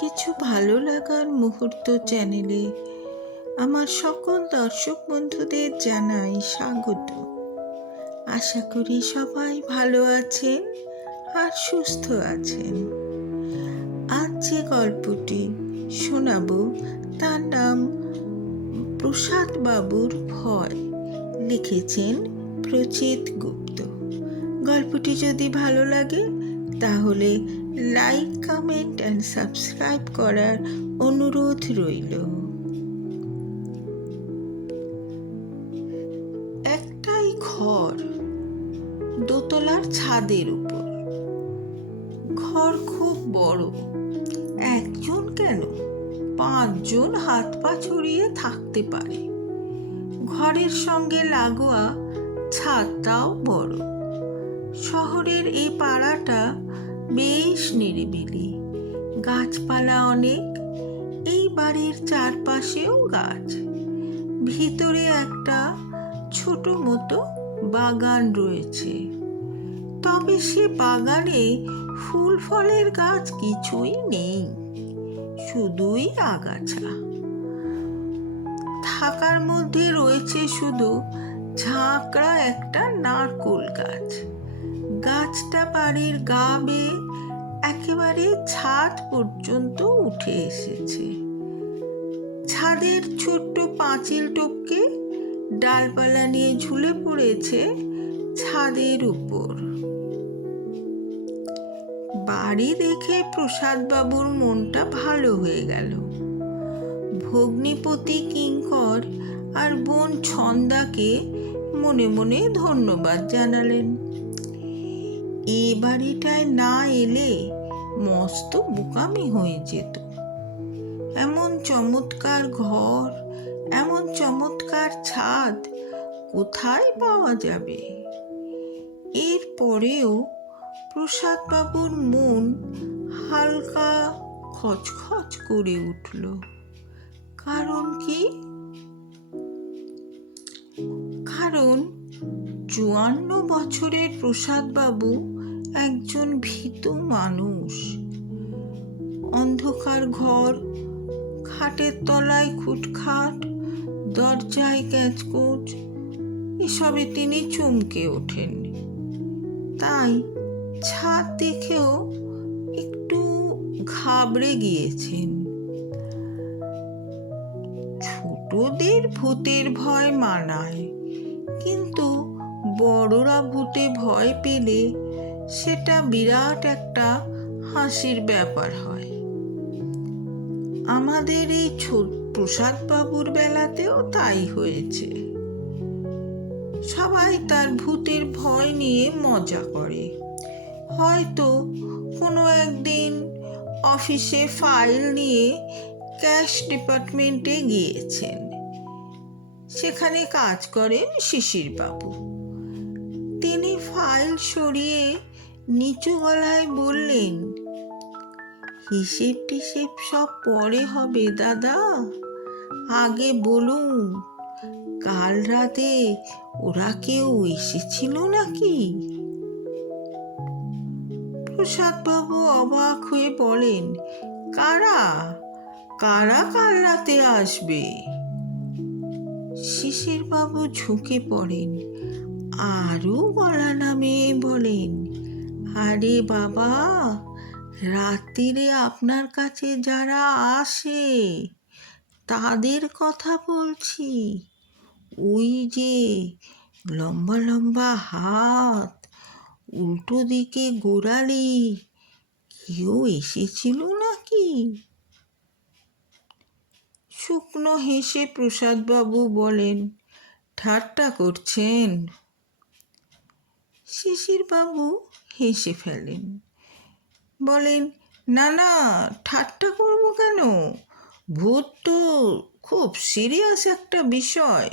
কিছু ভালো লাগার মুহূর্ত চ্যানেলে আমার সকল দর্শক বন্ধুদের জানাই স্বাগত। আশা করি সবাই ভালো আছেন আর সুস্থ আছেন। আজ যে গল্পটি শোনাবো তার নাম প্রসাদ বাবুর ভয়, লিখেছেন প্রচিত গুপ্ত। গল্পটি যদি ভালো লাগে তাহলে লাইক, কমেন্ট অ্যান্ড সাবস্ক্রাইব করার অনুরোধ রইল। একটাই ঘর, দোতলার ছাদের উপর। ঘর খুব বড়, একজন কেন 5 জন হাত পা ছড়িয়ে থাকতে পারে। ঘরের সঙ্গে লাগোয়া ছাদটাও বড়। শহরের এই পাড়াটা বেশ নিরিবিলি, গাছপালা অনেক। এই বাড়ির চারপাশেও গাছ। ভিতরে একটা ছোট মতো বাগান রয়েছে, তবে সে বাগানে ফুল ফলের গাছ কিছুই নেই, শুধুই আগাছা। থাকার মধ্যে রয়েছে শুধু ঝাঁকড়া একটা নারকোল গাছ। গাছটা বাড়ির গা বেয়ে একেবারে ছাদ পর্যন্ত উঠে এসেছে। ছাদের ছোট্ট পাঁচিল টপকে ডালপালা নিয়ে ঝুলে পড়েছে ছাদের উপর। বাড়ি দেখে প্রসাদবাবুর মনটা ভালো হয়ে গেল। ভগ্নিপতি কিঙ্কর আর বোন ছন্দাকে মনে মনে ধন্যবাদ জানালেন। এ বাড়িটায় না এলে মস্ত বোকামি হয়ে যেত। এমন চমৎকার ঘর, এমন চমৎকার ছাদ কোথায় পাওয়া যাবে? এরপরেও প্রসাদবাবুর মন হালকা খচখচ করে উঠল। কারণ কি? কারণ 54 বছরের প্রসাদবাবু একজন ভীতু মানুষ। অন্ধকার ঘর, খাটের তলায় খুটখাট, দরজায় ক্যাচকোচ, এসবে তিনি চমকে ওঠেন। তাই ছাদ দেখেও একটু ঘাবড়ে গিয়েছেন। ছোটদের ভূতের ভয় মানায়, কিন্তু বড়রা ভূতে ভয় পেলে সেটা বিরাট একটা হাসির ব্যাপার হয়। আমাদের এই প্রসাদবাবুর বেলাতেও তাই হয়েছে। সবাই তার ভূতের ভয় নিয়ে মজা করে। হয়তো কোনো একদিন অফিসে ফাইল নিয়ে ক্যাশ ডিপার্টমেন্টে গিয়েছেন। সেখানে কাজ করেন শিশিরবাবু। তিনি ফাইল সরিয়ে নিচু গলায় বললেন, হিসেব টিসেব সব পরে হবে দাদা, আগে বলুন কাল রাতে ওরা কেউ এসেছিল নাকি? প্রসাদবাবু অবাক হয়ে বলেন, কারা কারা কাল রাতে আসবে? শিশিরবাবু ঝুঁকে পড়েন, আরও গলা নামিয়ে বলেন, আরে বাবা, রাত্রিরে আপনার কাছে যারা আসে তাদের কথা বলছি। ওই যে লম্বা লম্বা হাত, উল্টো দিকে গোড়ালি, কেউ এসেছিল নাকি? শুকনো হেসে প্রসাদবাবু বলেন, ঠাট্টা করছেন? শিশিরবাবু হেসে ফেলেন, বলেন, না না, ঠাট্টা করব কেন? ভূত তো খুব সিরিয়াস একটা বিষয়।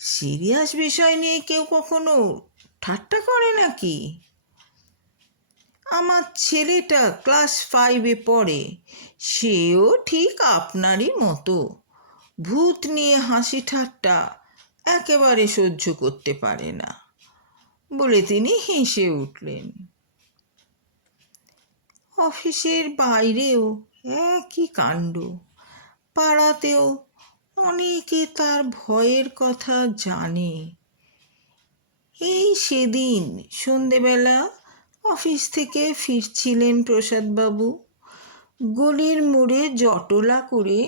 সিরিয়াস বিষয় নিয়ে কেউ কখনো ঠাট্টা করে নাকি? আমার ছেলেটা ক্লাস 5-এ পড়ে, সেও ঠিক আপনারই মতো। ভূত নিয়ে হাসি ঠাট্টা একেবারে সহ্য করতে পারে না বলে তিনি হেসে উঠলেন। অফিসের বাইরেও একই কাণ্ড। পাড়াতেও অনেকে তার ভয়ের কথা জানে। এই সেদিন সন্ধেবেলা অফিস থেকে ফিরছিলেন প্রসাদবাবু। গলির মোড়ে জটলা করে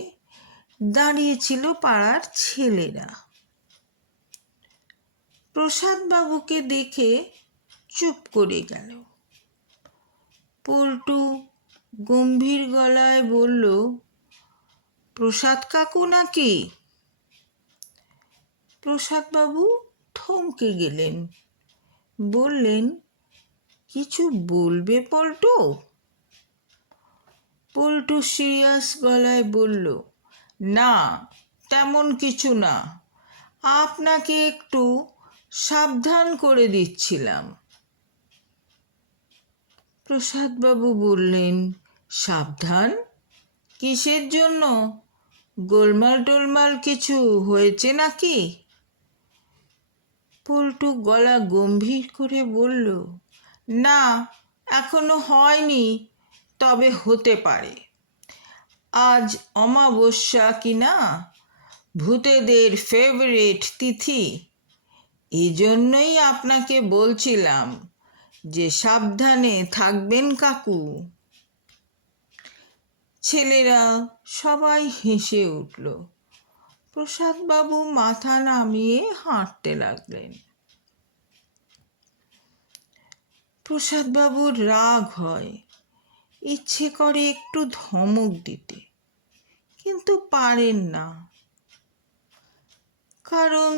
দাঁড়িয়েছিল পাড়ার ছেলেরা। প্রসাদবাবুকে দেখে চুপ করে গেল। পল্টু গম্ভীর গলায় বলল, প্রসাদ কাকু নাকি? প্রসাদবাবু থমকে গেলেন। বললেন, কিছু বলবে পল্টু? পল্টু সিরিয়াস গলায় বলল, না, তেমন কিছু না, আপনাকে একটু সাবধান করে দিচ্ছিলাম। প্রসাদবাবু বললেন, সাবধান? কিসের জন্য? গোলমাল টোলমাল কিছু হয়েছে নাকি? পল্টু গলা গম্ভীর করে বলল, না, এখনো হয়নি, তবে হতে পারে। আজ অমাবস্যা কিনা, ভূতেদের ফেভারিট তিথি। এজন্যই আপনাকে বলছিলাম যে সাবধানে থাকবেন কাকু। ছেলেরা সবাই হেসে উঠল। প্রসাদবাবু মাথা নামিয়ে হাঁটতে লাগলেন। প্রসাদবাবুর রাগ হয়, ইচ্ছে করে একটু ধমক দিতে, কিন্তু পারেন না। কারণ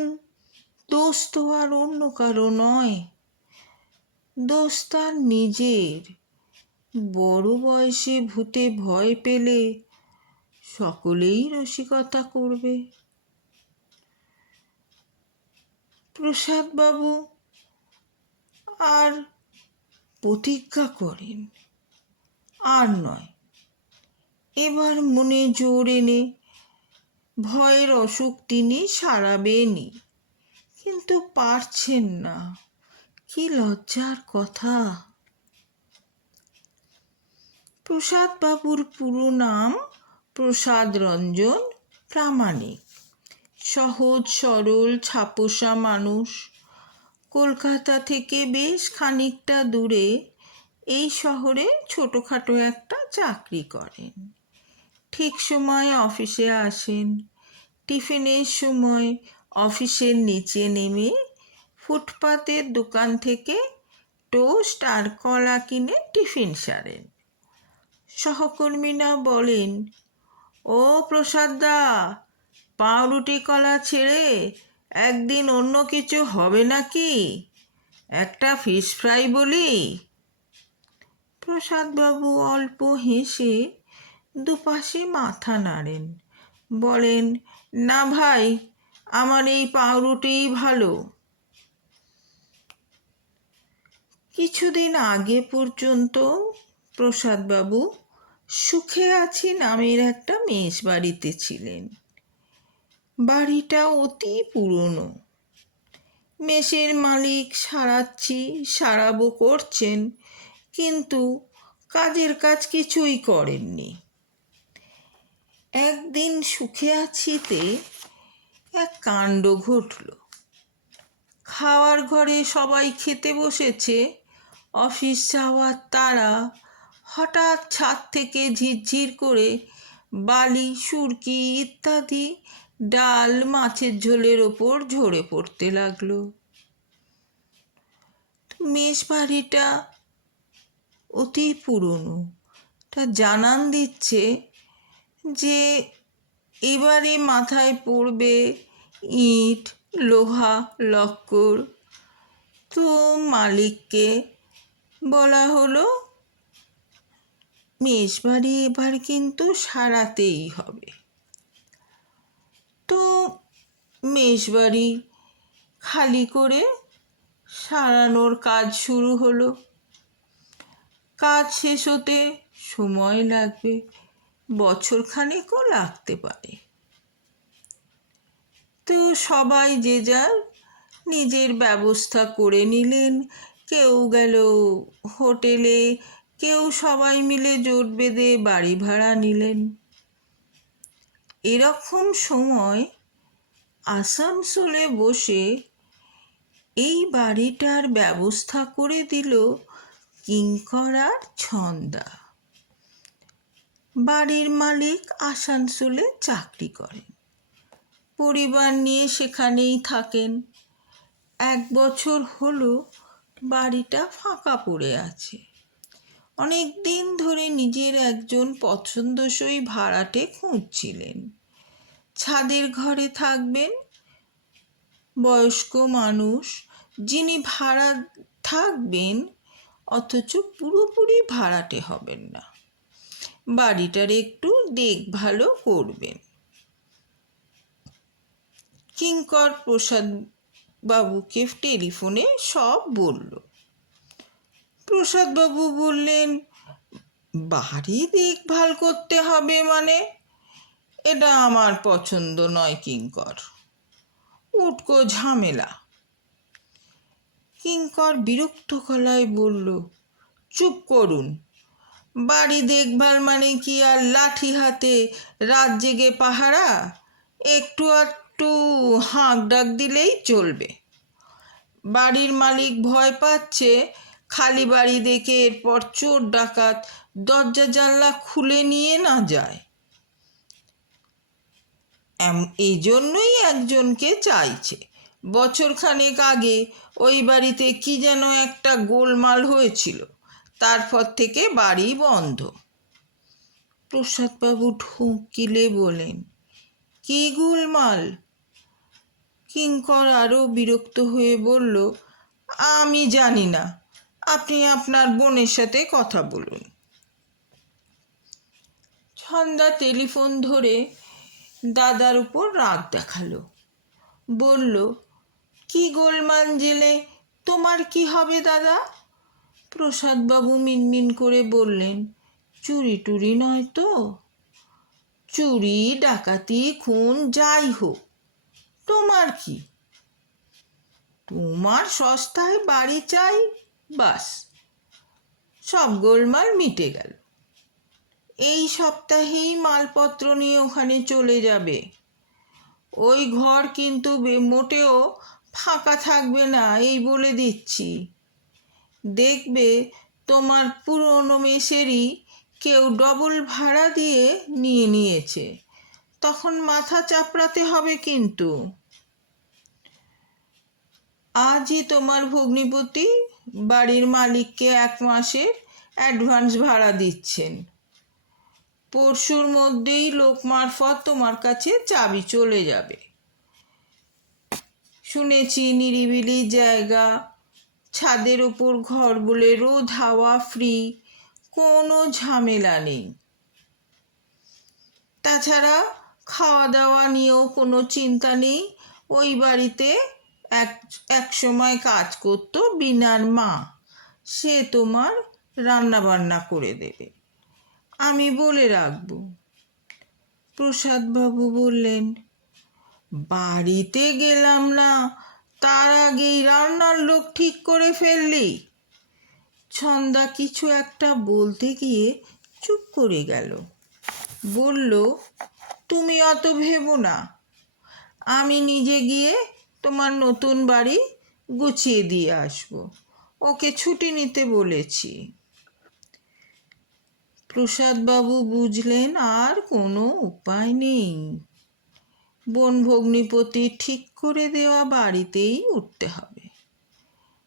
দোষ তো আর অন্য কারো নয়, দোষ তার নিজের। বড় বয়সে ভূতে ভয় পেলে সকলেই রসিকতা করবে। প্রসাদবাবু আর প্রতিজ্ঞা করেন, আর নয়। এবার মনে জোর এনে ভয়ের অসুখ তিনি সারাবেনই, কিন্তু পারছেন না। কি লজ্জার কথা! প্রসাদবাবুর পুরো নাম প্রসাদ রঞ্জন প্রামাণিক। সহজ সরল ছাপোষা মানুষ। কলকাতা থেকে বেশ খানিকটা দূরে এই শহরে ছোটোখাটো একটা চাকরি করেন। ঠিক সময় অফিসে আসেন। টিফিনের সময় অফিসের নিচে নেমে ফুটপাতের দোকান থেকে টোস্ট আর কলা কিনে টিফিন সারেন। সহকর্মীরা বলেন, ও প্রসাদদা, পাউরুটি কলা ছেড়ে একদিন অন্য কিছু হবে নাকি? একটা ফিশ ফ্রাই বলি? প্রসাদবাবু অল্প হেসে দুপাশে মাথা নাড়েন, বলেন, না ভাই, আমার এই পাউরুটিই ভালো। কিছুদিন আগে পর্যন্ত প্রসাদবাবু সুখে আছি নামের একটা মেস বাড়িতে ছিলেন। বাড়িটা অতি পুরনো। মেসের মালিক সারাবো করছেন, কিন্তু কাজের কাজ কিছুই করেননি। একদিন সুখে আছিতে এক কাণ্ড ঘটল। খাওয়ার ঘরে সবাই খেতে বসেছে, অফিস যাওয়ার তাড়া, হঠাৎ ছাদ থেকে ঝিরঝির করে বালি, সুরকি ইত্যাদি ডাল মাছের ঝোলের ওপর ঝরে পড়তে লাগলো। মেস বাড়িটা অতি পুরনো, তা জানান দিচ্ছে যে এবারে মাথায় পড়বে ইট, লোহা, লক্কর। তো মালিককে বলা হলো, মেস বাড়ি এবার কিন্তু সারাতেই হবে। তো মেস বাড়ি খালি করে সারানোর কাজ শুরু হলো। কাজ শেষ হতে সময় লাগবে, বছরখানেকও লাগতে পারে। তো সবাই যে যার নিজের ব্যবস্থা করে নিলেন। কেউ গেল হোটেলে, কেউ সবাই মিলে জোট বেঁধে বাড়ি ভাড়া নিলেন। এরকম সময় আসানসোলে বসে এই বাড়িটার ব্যবস্থা করে দিল কিঙ্কর আর ছন্দা। বাড়ির মালিক আসানসোলে চাকরি করেন, পরিবার নিয়ে সেখানেই থাকেন। 1 বছর হলো বাড়িটা ফাঁকা পড়ে আছে। অনেক দিন ধরে নিজের একজন পছন্দসই ভাড়াটে খুঁজছিলেন। ছাদের ঘরে থাকবেন, বয়স্ক মানুষ, যিনি ভাড়া থাকবেন অথচ পুরোপুরি ভাড়াটে হবেন না, বাড়িটার একটু দেখভালও করবেন। কিঙ্কর প্রসাদ বাবুকে টেলিফোনে সব বলল। প্রসাদবাবু বললেন, বাড়ি দেখভাল করতে হবে মানে? এটা আমার পছন্দ নয় কিঙ্কর, উটকো ঝামেলা। কিঙ্কর বিরক্ত গলায় বলল, চুপ করুন। বাড়ি দেখভাল মানে কি আর লাঠি হাতে রাত জেগে পাহারা? একটু একটু হাঁক ডাক দিলেই চলবে। বাড়ির মালিক ভয় পাচ্ছে খালি বাড়ি দেখে এরপর চোর ডাকাত দরজা জানলা খুলে নিয়ে না যায়। এই জন্যই একজনকে চাইছে। বছরখানেক আগে ওই বাড়িতে কি যেন একটা গোলমাল হয়েছিল, তারপর থেকে বাড়ি বন্ধ। প্রসাদবাবু ঢোক গিলে বলেন, কি গোলমাল? কিঙ্কর আরও বিরক্ত হয়ে বলল, আমি জানি না, আপনি আপনার বোনের সাথে কথা বলুন। ছন্দা টেলিফোন ধরে দাদার উপর রাগ দেখালো, বলল, কি গোলমাল জেলে তোমার কি হবে দাদা? প্রসাদবাবু মিনমিন করে বললেন, চুরি টুরি নয় তো? চুরি ডাকাতি খুন যাই হোক, তোমার কি? তোমার সস্তায় বাড়ি চাই, বাস, সব গোলমাল মিটে গেল। এই সপ্তাহেই মালপত্র নিয়ে ওখানে চলে যাবে। ওই ঘর কিন্তু মোটেও ফাঁকা থাকবে না, এই বলে দিচ্ছি। দেখবে তোমার পুরনো মেসেরই কেউ ডবল ভাড়া দিয়ে নিয়েছে, তখন মাথা চাপড়াতে হবে কিন্তু। আজই তোমার ভগ্নিপতি বাড়ির মালিককে 1 মাসের অ্যাডভান্স ভাড়া দিচ্ছেন। পরশুর মধ্যেই লোক মারফত তোমার কাছে চাবি চলে যাবে। শুনেছি নিরিবিলি জায়গা, ছাদের ওপর ঘর বলে রোদ হাওয়া ফ্রি, কোনো ঝামেলা নেই। তাছাড়া খাওয়া দাওয়া নিয়েও কোনো চিন্তা নেই। ওই বাড়িতে এক সময় কাজ করত বিনার মা, সে তোমার রান্না বান্না করে দেবে, আমি বলে রাখব। প্রসাদবাবু বললেন, বাড়িতে গেলাম না, তার আগেই রান্নার লোক ঠিক করে ফেললি? ছন্দা কিছু একটা বলতে গিয়ে চুপ করে গেল। বলল, তুমি অত ভেবো না, আমি নিজে গিয়ে তোমার নতুন বাড়ি গুছিয়ে দিয়ে আসবো। ওকে ছুটি নিতে বলেছি। প্রসাদবাবু বুঝলেন আর কোনো উপায় নেই, বোন ভগ্নিপতি ঠিক করে দেওয়া বাড়িতেই উঠতে হবে।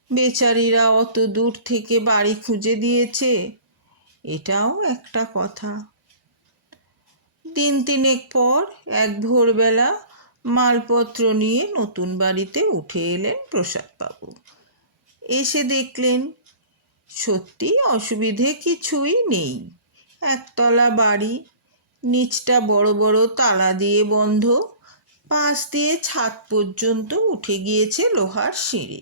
বেচারিরা অত দূর থেকে বাড়ি খুঁজে দিয়েছে, এটাও একটা কথা। দিন 3 পর এক ভোরবেলা মালপত্র নিয়ে নতুন বাড়িতে উঠে এলেন প্রসাদবাবু। এসে দেখলেন সত্যি অসুবিধে কিছুই নেই। 1 তলা বাড়ি, নিচটা বড় বড় তালা দিয়ে বন্ধ, পাশ দিয়ে ছাদ পর্যন্ত উঠে গিয়েছে লোহার সিঁড়ি।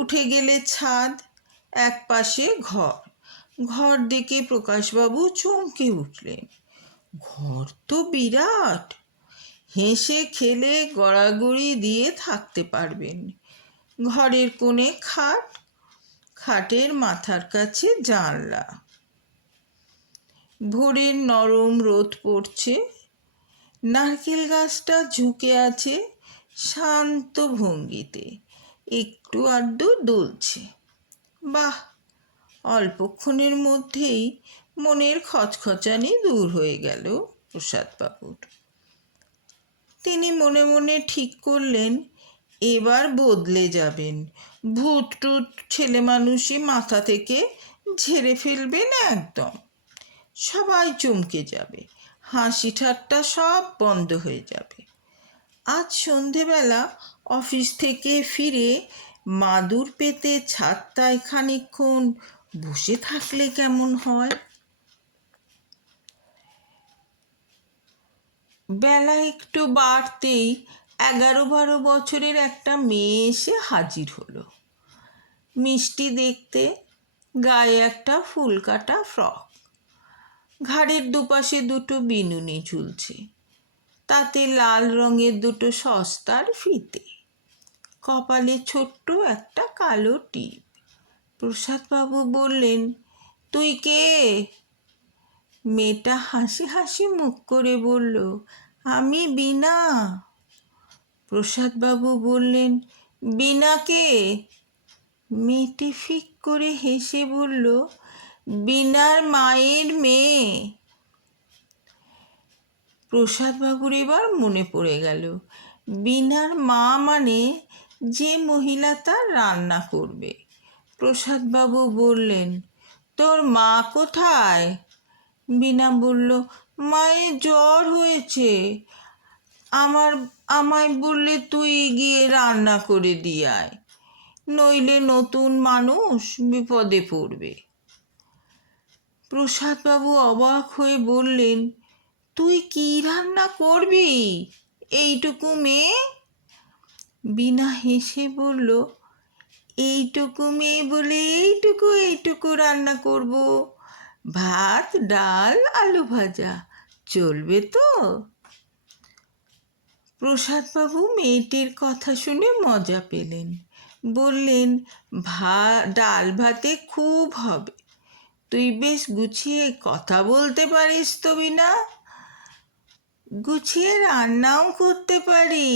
উঠে গেলে ছাদ, এক পাশে ঘর। ঘর দেখে প্রকাশবাবু চমকে উঠলেন, ঘর তো বিরাট, হেসে খেলে গড়াগড়ি দিয়ে থাকতে পারবেন। ঘরের কোণে খাট, খাটের মাথার কাছে জানলা। ভোরের নরম রোদ পড়ছে, নারকেল গাছটা ঝুঁকে আছে শান্ত ভঙ্গিতে, একটু আধটু দুলছে। বাহ, অল্পক্ষণের মধ্যেই মনের খচখচানি দূর হয়ে গেল প্রসাদবাবুর। তিনি মনে মনে ঠিক করলেন এবার বদলে যাবেন, ভূত টুত ছেলে মানুষই মাথা থেকে ঝেড়ে ফেলবেন একদম। সবাই চমকে যাবে, হাসি ঠাট্টা সব বন্ধ হয়ে যাবে। আজ সন্ধেবেলা অফিস থেকে ফিরে মাদুর পেতে ছাদটায় খানিকক্ষণ বসে থাকলে কেমন হয়? বেলা একটু বাড়তেই 11-12 বছরের একটা মেয়ে এসে হাজির হলো। মিষ্টি দেখতে, গায়ে একটা ফুল কাটা ফ্রক, ঘাড়ের দুপাশে দুটো বিনুনি ঝুলছে, তাতে লাল রঙের দুটো সস্তার ফিতে, কপালে ছোট্ট একটা কালো টিপ। প্রসাদবাবু বললেন, তুই কে? মেয়েটা হাসি হাসি মুখ করে বলল, আমি বীণা। প্রসাদবাবু বললেন, বীণা কে? মেয়েটি ফিক করে হেসে বলল, বীণার মায়ের মেয়ে। প্রসাদবাবুর এবার মনে পড়ে গেল, বীণার মা মানে যে মহিলা তার রান্না করবে। প্রসাদবাবু বললেন, তোর মা কোথায়? বীণা বলল, মায়ের জ্বর হয়েছে, আমায় বললে তুই গিয়ে রান্না করে দিয়ে আয়, নইলে নতুন মানুষ বিপদে পড়বে। প্রসাদবাবু অবাক হয়ে বললেন, তুই কি রান্না করবি এইটুকু মেয়ে? বীণা হেসে বলল, এইটুকু মেয়ে বলে এইটুকু রান্না করব, ভাত ডাল আলু ভাজা, চলবে তো? প্রসাদবাবু মেয়েটির কথা শুনে মজা পেলেন, বললেন, ডাল ভাতে খুব হবে, তুই বেশ গুছিয়ে কথা বলতে পারিস তো বীণা, গুছিয়ে রান্নাও করতে পারি।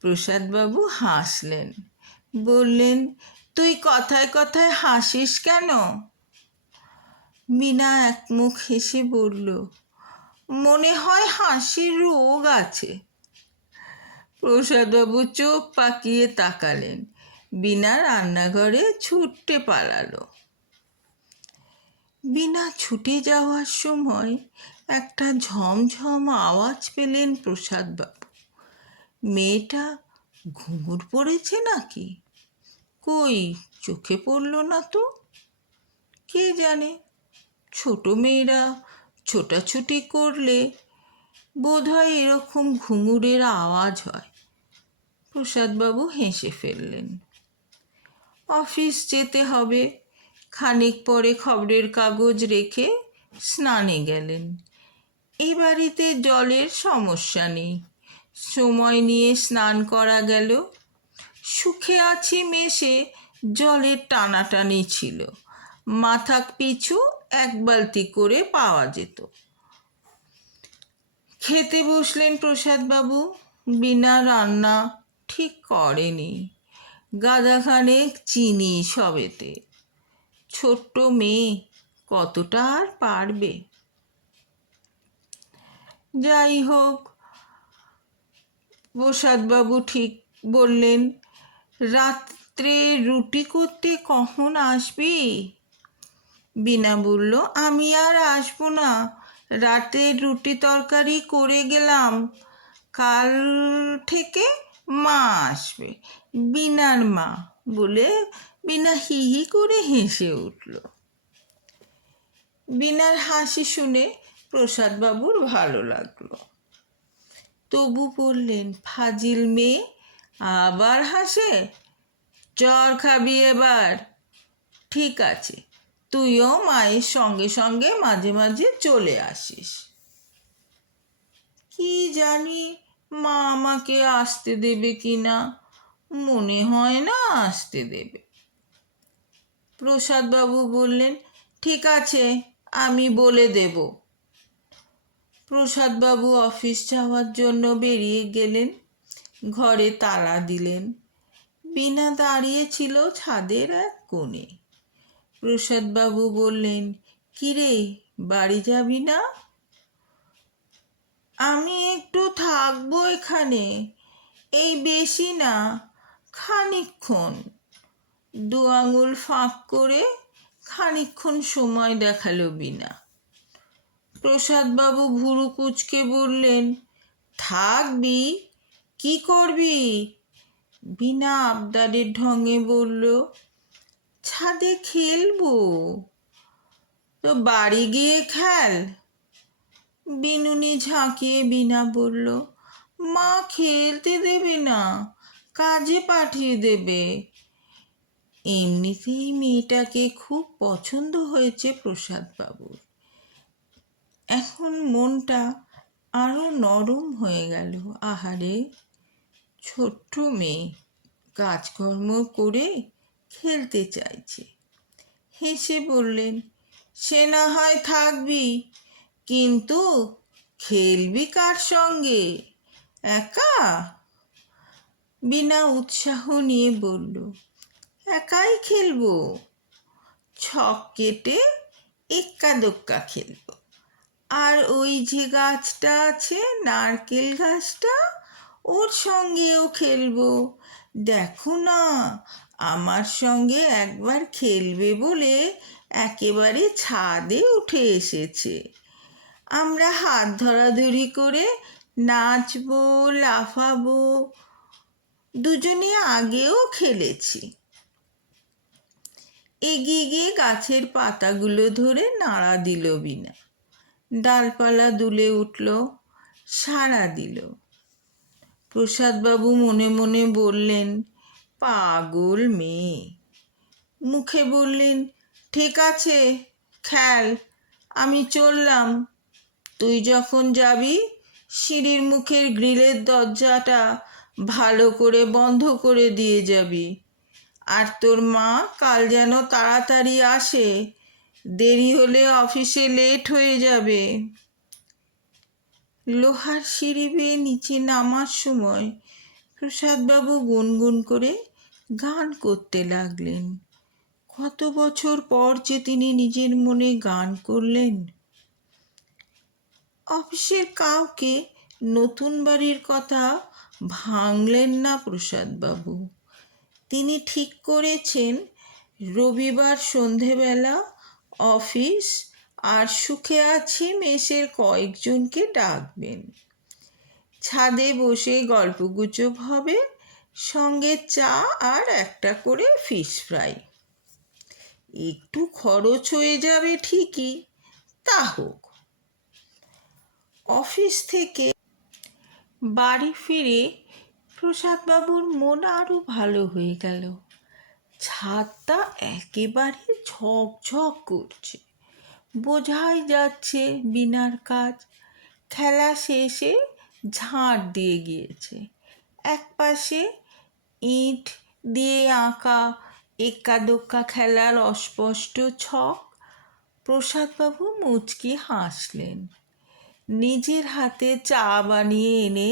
প্রসাদবাবু হাসলেন, বললেন, তুই কথায় কথায় হাসিস কেন? বীণা একমুখ হেসে বলল, মনে হয় হাসির রোগ আছে। প্রসাদবাবু চোখ পাকিয়ে তাকালেন, বীণা রান্নাঘরে ছুটে পালালো। বীণা ছুটে যাওয়ার সময় একটা ঝমঝম আওয়াজ পেলেন প্রসাদবাবু। মেয়েটা ঘুঙুর পড়েছে নাকি? কই, চোখে পড়ল না তো। কে জানে, ছোট মেয়েরা ছোটাছুটি করলে বোধহয় এরকম ঘুঙুরের আওয়াজ হয়। প্রসাদবাবু হেসে ফেললেন। অফিস যেতে হবে, খানিক পরে খবরের কাগজ রেখে স্নানে গেলেন। এই বাড়িতে জলের সমস্যা নেই, সময় নিয়ে স্নান করা গেল। সুখে আছি মেশে জলের টানাটানি ছিল, মাথা পিছু 1 বালতি করে পাওয়া যেত। খেতে বসলেন প্রসাদবাবু। বীণা রান্না ঠিক করেনি, গাদাখানেক চিনি সবেতে। ছোট্ট মেয়ে, কতটা আর পারবে? যাই হোক, প্রসাদবাবু ঠিক বললেন, রাত্রে রুটি করতে কখন আসবি? বীণা বলল, আমি আর আসবো না, রাতের রুটি তরকারি করে গেলাম, কাল থেকে মা আসবে, বীণার মা। বলে বীণা হি হি করে হেসে উঠল। বীণার হাসি শুনে প্রসাদবাবুর ভালো লাগলো। তবু বললেন, ফাজিল মেয়ে, আবার হাসে, চর খাবি এবার? ঠিক আছে, তুইও মায়ের সঙ্গে সঙ্গে মাঝে মাঝে চলে আসিস। কি জানি মা আমাকে আসতে দেবে কি না, মনে হয় না আসতে দেবে। প্রসাদবাবু বললেন, ঠিক আছে, আমি বলে দেব। প্রসাদবাবু অফিস যাওয়ার জন্য বেরিয়ে গেলেন। ঘরে তালা দিলেন। বীণা দাঁড়িয়ে ছিল ছাদের এক কোণে। প্রসাদবাবু বললেন, কিরে, বাড়ি যাবি না? আমি একটু থাকবো এখানে, এই বেশি না, খানিকক্ষণ। দু আঙুল ফাঁক করে খানিকক্ষণ সময় দেখালো বীণা। প্রসাদবাবু ভুরু কুঁচকে বললেন, থাকবি? কি করবি? বীণা আবদারের ঢঙে বলল, ছাদে খেলবো। তো বাড়ি গিয়ে খেল। বিনুনি ঝাঁকিয়ে বীণা বলল, মা খেলতে দেবে না, কাজে পাঠিয়ে দেবে। এমনিতেই মেয়েটাকে খুব পছন্দ হয়েছে প্রসাদবাবুর। এখন মনটা আরো নরম হয়ে গেল। আহারে, ছোট্ট মেয়ে কাজকর্ম করে খেলতে চাইছে। হেসে বললেন, সে না হয় থাকবি, কিন্তু খেলবি কার সঙ্গে? একা? বীণা উৎসাহ নিয়ে বলল, একাই খেলবো। ছক কেটে এক্কা দোক্কা খেলবো। আর ওই যে গাছটা আছে, নারকেল গাছটা, ওর সঙ্গেও খেলবো। দেখো না, আমার সঙ্গে একবার খেলবে বলে একেবারে ছাদে উঠে এসেছে। আমরা হাত ধরাধরি করে নাচবো, লাফাবো। দুজনে আগেও খেলেছি। এগিয়ে গিয়ে গাছের পাতাগুলো ধরে নাড়া দিল বীণা। ডালপালা দুলে উঠল, সাড়া দিল। প্রসাদবাবু মনে মনে বললেন, পাগল মেয়ে। মুখে বললেন, ঠিক আছে, খেল, আমি চললাম। তুই যখন যাবি, সিঁড়ির মুখের গ্রিলের দরজাটা ভালো করে বন্ধ করে দিয়ে যাবি। আর তোর মা কাল যেন তাড়াতাড়ি আসে, দেরি হলে অফিসে লেট হয়ে যাবে। লোহার সিঁড়ি বেয়ে নিচে নামার সময় প্রসাদবাবু গুনগুন করে গান করতে লাগলেন। কত বছর পর যে তিনি নিজের মনে গান করলেন। অফিসের কাউকে নতুন বাড়ির কথা ভাঙলেন না প্রসাদবাবু। তিনি ঠিক করেছেন, রবিবার সন্ধেবেলা অফিস আর সুখে আছি মেসের কয়েকজনকে ডাকবেন। ছাদে বসে গল্পগুজব হবে, সঙ্গে চা আর একটা করে ফিশ ফ্রাই। একটু খরচ হয়ে যাবে ঠিকই, তা হোক। অফিস থেকে বাড়ি ফিরে প্রসাদবাবুর মন আরও ভালো হয়ে গেল। ছাদটা একেবারে ঝকঝক করছে। বোঝাই যাচ্ছে বীণার কাজ। খেলা শেষে ঝাঁট দিয়ে গিয়েছে। একপাশে ইট দিয়ে আঁকা এক্কা দোক্কা খেলার অস্পষ্ট ছক। প্রসাদবাবু মুচকি হাসলেন। নিজের হাতে চা বানিয়ে এনে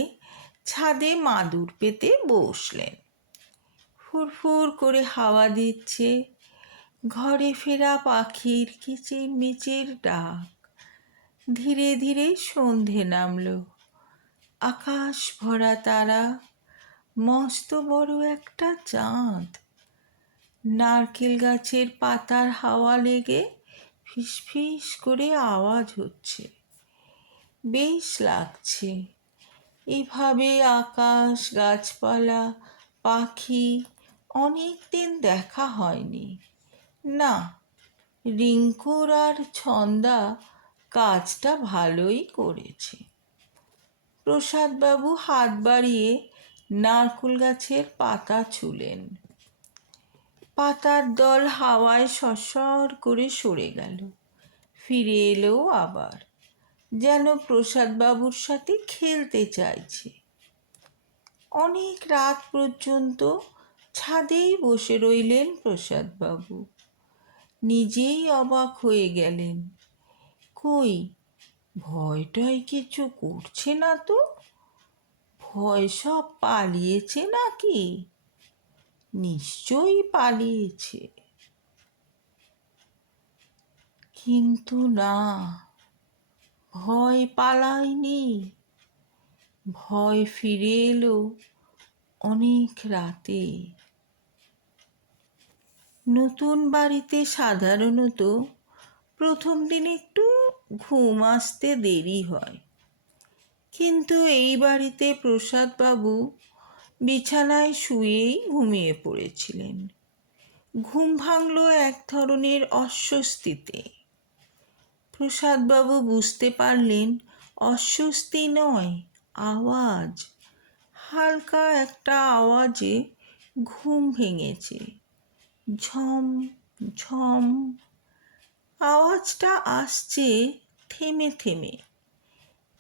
ছাদে মাদুর পেতে বসলেন। ফুরফুর করে হাওয়া দিচ্ছে। ঘরে ফেরা পাখির কিচিরমিচির ডাক। ধীরে ধীরে সন্ধে নামল। আকাশ ভরা তারা, মস্ত বড় একটা চাঁদ। নারকেল গাছের পাতার হাওয়া লেগে ফিসফিস করে আওয়াজ হচ্ছে। বেশ লাগছে। এভাবে আকাশ, গাছপালা, পাখি অনেক দিন দেখা হয়নি। না, রিঙ্কুর আর ছন্দা কাজটা ভালোই করেছে। প্রসাদবাবু হাত বাড়িয়ে নারকেল গাছের পাতা ছুলেন। পাতার দল হাওয়ায় সরসর করে সরে গেল, ফিরে এলো আবার, যেন প্রসাদবাবুর সাথে খেলতে চাইছে। অনেক রাত পর্যন্ত ছাদেই বসে রইলেন প্রসাদবাবু। নিজেই অবাক হয়ে গেলেন। কই, ভয়টয় কিছু করছে না তো? ভয় সব পালিয়েছে নাকি? নিশ্চয়ই পালিয়েছে। কিন্তু না, ভয় পালায়নি। ভয় ফিরে এলো অনেক রাতে। নতুন বাড়িতে সাধারণত প্রথম দিন একটু ঘুম আসতে দেরি হয়, কিন্তু এই বাড়িতে প্রসাদবাবু বিছানায় শুয়েই ঘুমিয়ে পড়েছিলেন। ঘুম ভাঙল এক ধরনের অস্বস্তিতে। প্রসাদবাবু বুঝতে পারলেন অস্বস্তি নয়, আওয়াজ। হালকা একটা আওয়াজে ঘুম ভেঙেছে। ঝম ঝম। আওয়াজটা আসছে থেমে থেমে।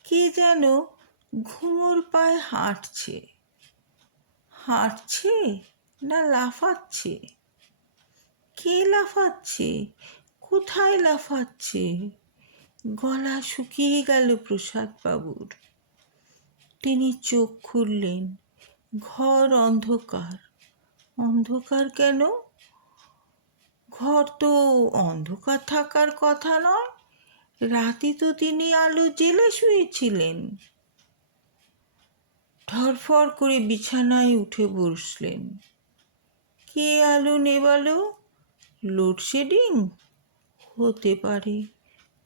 কে যেন ঘুঙুর পায়ে হাঁটছে। হাঁটছে না লাফাচ্ছে? কে লাফাচ্ছে? কোথায় লাফাচ্ছে? গলা শুকিয়ে গেল প্রসাদবাবুর। তিনি চোখ খুললেন। ঘর অন্ধকার। অন্ধকার কেন? ঘর তো অন্ধকার থাকার কথা নয়। রাতে তো তিনি আলো জ্বেলে শুয়েছিলেন। ধরফর করে বিছানায় উঠে বসলেন। কে আলো নেবালো? লোডশেডিং? হতে পারে।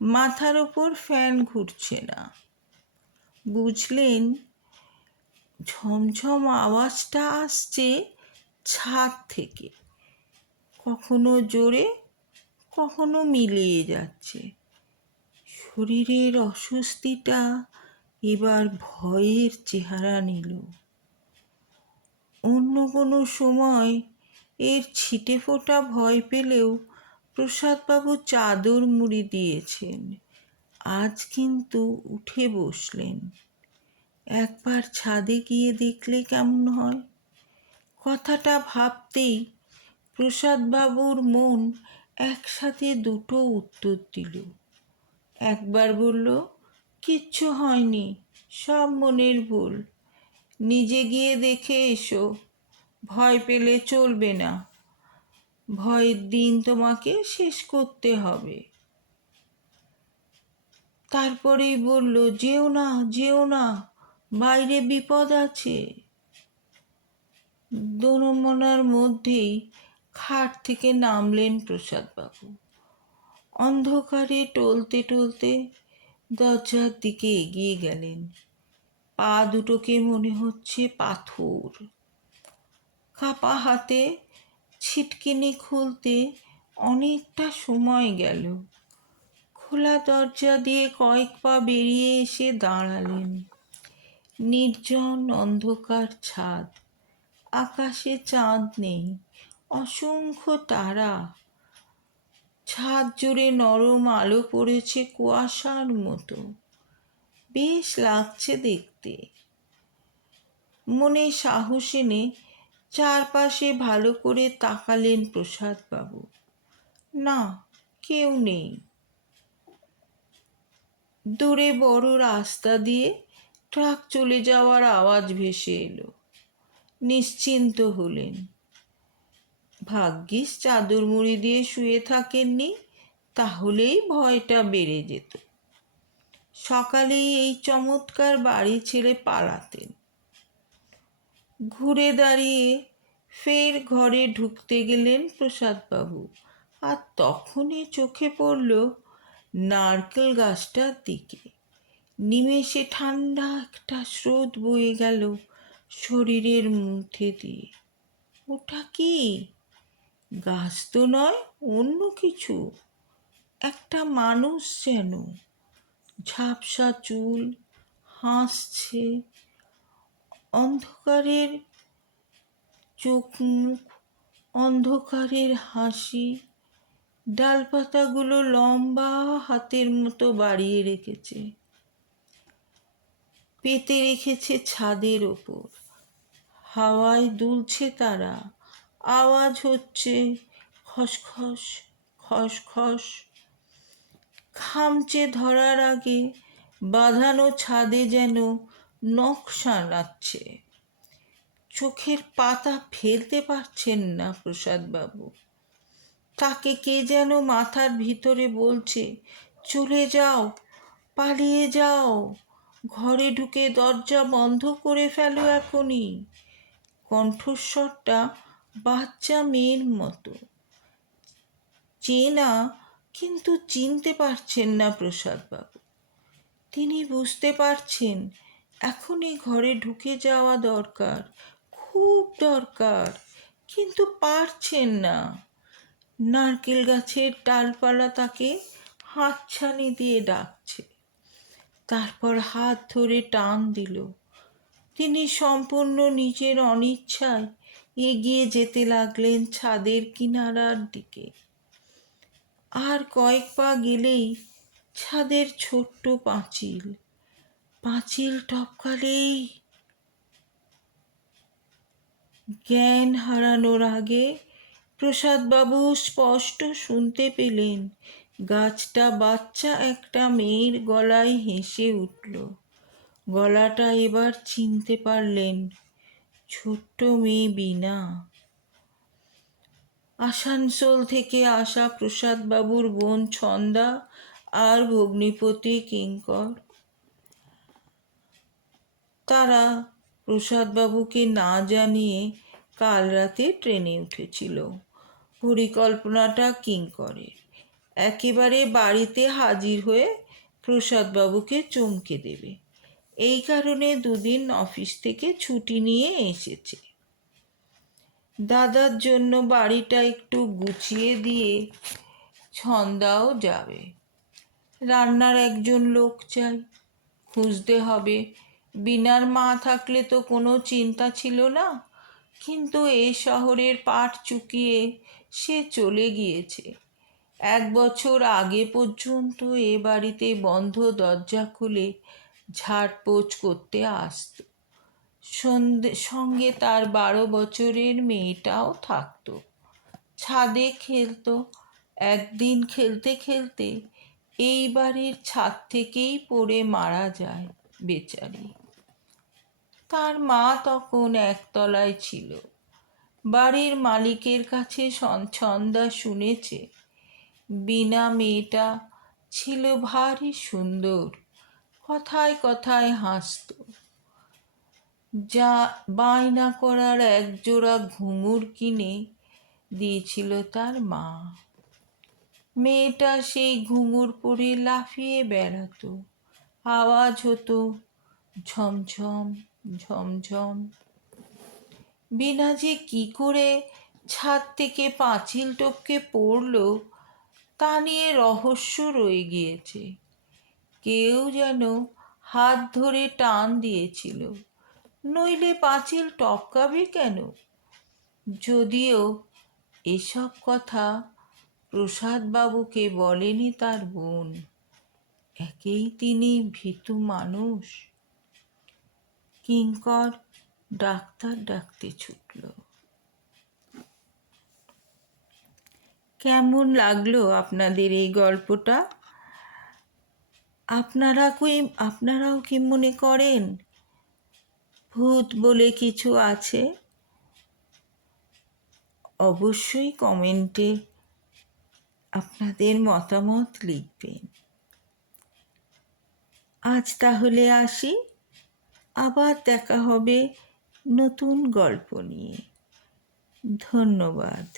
মাথার ওপর ফ্যান ঘুরছে না। বুঝলেন, ঝমঝম আওয়াজটা আসছে ছাদ থেকে, কখনো জোরে, কখনো মিলিয়ে যাচ্ছে। শরীরের অস্বস্তিটা এবার ভয়ের চেহারা নিল। অন্য কোনো সময় এর ছিটে ফোটা ভয় পেলেও প্রসাদবাবু চাদর মুড়ি দিয়েছেন। আজ কিন্তু উঠে বসলেন। একবার ছাদে গিয়ে দেখলে কেমন হয়? কথাটা ভাবতেই প্রসাদবাবুর মন একসাথে দুটো উত্তর দিল। একবার বলল, কিচ্ছু হয়নি, সব মনের ভুল। নিজে গিয়ে দেখে এসো, ভয় পেলে চলবে না। ভয়ের দিন তোমাকে শেষ করতে হবে। তারপরেই বলল, যেও না, যেও না, বাইরে বিপদ আছে। দোনমনার মধ্যেই খাট থেকে নামলেন প্রসাদবাবু। অন্ধকারে টলতে টলতে দরজার দিকে এগিয়ে গেলেন। পা দুটোকে মনে হচ্ছে পাথর। কাপা হাতে ছিটকিনি খুলতে অনেকটা সময় গেল। খোলা দরজা দিয়ে কয়েক পা বেরিয়ে এসে দাঁড়ালেন। নির্জন অন্ধকার ছাদ। আকাশে চাঁদ নেই, অসংখ্য তারা। ছাদ জুড়ে নরম আলো পড়েছে কুয়াশার মতো। বেশ লাগছে দেখতে। মনে সাহস এনে চারপাশে ভালো করে তাকালেন প্রসাদবাবু। না, কেউ নেই। দূরে বড় রাস্তা দিয়ে ট্রাক চলে যাওয়ার আওয়াজ ভেসে এলো। নিশ্চিন্ত হলেন। ভাগ্যিস চাদর মুড়ি দিয়ে শুয়ে থাকেননি, তাহলেই ভয়টা বেড়ে যেত। সকালেই এই চমৎকার বাড়ি ছেড়ে পালাতেন। ঘুরে দাঁড়িয়ে ফের ঘরে ঢুকতে গেলেন প্রসাদবাবু। আর তখনই চোখে পড়ল নারকেল গাছটার দিকে। নিমেষে ঠান্ডা একটা স্রোত বয়ে গেল শরীরের মধ্যে দিয়ে। ওটা কি? গাছ তো নয়, অন্য কিছু। একটা মানুষ যেন। ঝাপসা চুল, হাসছে। অন্ধকারের চোখ মুখ, অন্ধকারের হাসি। ডালপাতাগুলো লম্বা হাতের মতো বাড়িয়ে রেখেছে। পেতে রেখেছে ছাদের ওপর। হাওয়ায় দুলছে তারা। আওয়াজ হচ্ছে খসখস খস খস। খামচে ধরার আগে বাঁধানো ছাদে যেন নকশা নাচছে। চোখের পাতা ফেলতে পারছেন না প্রসাদবাবু। তাকে কে যেন মাথার ভিতরে বলছে, চলে যাও, পালিয়ে যাও, ঘরে ঢুকে দরজা বন্ধ করে ফেলো এখনই। কণ্ঠস্বরটা বাচ্চা মেয়ের মতো, চেনা, কিন্তু চিনতে পারছেন না প্রসাদবাবু। তিনি বুঝতে পারছেন এখনই ঘরে ঢুকে যাওয়া দরকার, খুব দরকার, কিন্তু পারছেন না। নারকেল গাছের ডালপালা তাকে হাতছানি দিয়ে ডাকছে। তারপর হাত ধরে টান দিল। তিনি সম্পূর্ণ নিজের অনিচ্ছায় এগিয়ে যেতে লাগলেন ছাদের কিনারার দিকে। আর কয়েক পা গেলেই ছাদের ছোট্ট পাঁচিল। পাঁচিল টপকালেই জ্ঞান হারানোর আগে প্রসাদবাবু স্পষ্ট শুনতে পেলেন গাছটা বাচ্চা একটা মেয়ের গলায় হেসে উঠল। গলাটা এবার চিনতে পারলেন, ছোট্ট মেয়ে বীণা। আসানসোল থেকে আসা প্রসাদবাবুর বোন ছন্দা আর ভগ্নিপতি কিঙ্কর। তারা প্রসাদবাবুকে না জানিয়ে কাল রাতে ট্রেনে উঠেছিল। পরিকল্পনাটা কিঙ্করের, একেবারে বাড়িতে হাজির হয়ে প্রসাদবাবুকে চমকে দেবে। এই কারণে দুদিন অফিস থেকে ছুটি নিয়ে এসেছে। দাদার জন্য বাড়িটা একটু গুছিয়ে দিয়ে ছন্দাও যাবে। রান্নার একজন লোক চাই, খুঁজতে হবে। বীণার মা থাকলে তো কোনো চিন্তা ছিল না, কিন্তু এ শহরের পাট চুকিয়ে সে চলে গিয়েছে। 1 বছর আগে পর্যন্ত এ বাড়িতে বন্ধ দরজা খুলে ঝাড়পোছ করতে আসত। সঙ্গে তার 12 বছরের মেয়েটাও থাকতো। ছাদে খেলতো। একদিন খেলতে খেলতে এই বাড়ির ছাদ থেকেই পড়ে মারা যায় বেচারি। তার মা তখন একতলায় ছিল। বাড়ির মালিকের কাছে ছন্দা শুনেছে বীণা মেয়েটা ছিল ভারী সুন্দর, কথায় কথায় হাসত। যা বায়না করার একজোড়া ঘুঙুর কিনে দিয়েছিল তার মা। মেয়েটা সেই ঘুঙুর পরে লাফিয়ে বেড়াতো। আওয়াজ হতো ঝমঝম ঝমঝম। বীণা যে কি করে ছাদ থেকে পাঁচিল টপকে পড়ল তা নিয়ে রহস্য রয়ে গিয়েছে। কেউ যেন হাত ধরে টান দিয়েছিল, নইলে পাঁচিল টপকাবে কেন? যদিও এসব কথা প্রসাদবাবুকে বলেনি তার বোন, একেই তিনি ভীতু মানুষ। কিঙ্কর ডাক্তার ডাকতে ছুটল। কেমন লাগলো আপনাদের এই গল্পটা? আপনারাও কি মনে করেন ভূত বলে কিছু আছে? অবশ্যই কমেন্টে আপনাদের মতামত লিখবেন। আজ তাহলে আসি, আবার দেখা হবে নতুন গল্প নিয়ে। ধন্যবাদ।